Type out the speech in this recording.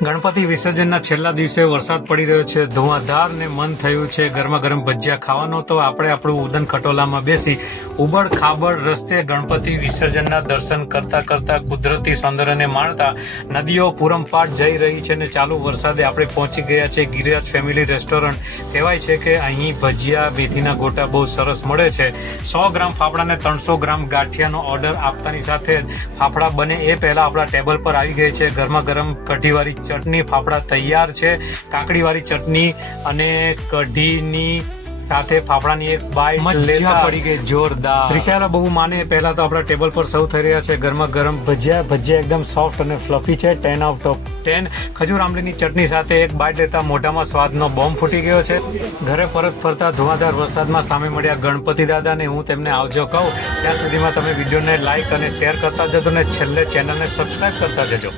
ગણપતિ વિસર્જનના છેલ્લા દિવસે વરસાદ પડી રહ્યો છે, ધુઆધાર ને મન થયું છે ગરમા ગરમ ભજીયા ખાવાનો. તો આપણે આપણું ઉદન ખટોલામાં બેસી ઉબડ ખાબડ રસ્તે ગણપતિ વિસર્જનના દર્શન કરતા કરતા કુદરતી સૌંદર્યને માણતા નદીઓ પૂરમપાટ જઈ રહી છે. ને ચાલુ વરસાદે આપણે પહોંચી ગયા છે ગિરિરાજ ફેમિલી રેસ્ટોરન્ટ. કહેવાય છે કે અહીં ભજીયા મેથીના ગોટા બહુ સરસ મળે છે. 100 ગ્રામ ફાફડાને 300 ગ્રામ ગાંઠિયાનો ઓર્ડર આપતાની સાથે ફાફડા બને એ પહેલા આપણા ટેબલ પર આવી ગઈ છે ગરમા ગરમ કઢીવાળી ચટણી. ફાફડા તૈયાર છે, કાકડીવાળી ચટણી અને કઢીની સાથે ફાફડાની એક બાઈટ લેતા પડી ગઈ જોરદાર. ત્રિશાલા બહુ માને પહેલા તો આપણા ટેબલ પર સર્વ થઈ રહ્યા છે ગરમા ગરમ ભજીયા એકદમ સોફ્ટ અને ફ્લફી છે. 10 આઉટ ઓફ 10. ખજૂર આંબલીની ચટણી સાથે એક બાઈટ લેતા મોઢામાં સ્વાદનો બોમ્બ ફૂટી ગયો છે. ઘરે પરત ફરતા ધુઆધાર વરસાદમાં સામે મળ્યા ગણપતિ દાદાને હું તેમને આવજો કહું. ત્યાં સુધીમાં તમે વિડીયોને લાઈક અને શેર કરતા જજો ને છેલ્લે ચેનલને સબસ્ક્રાઈબ કરતા જજો.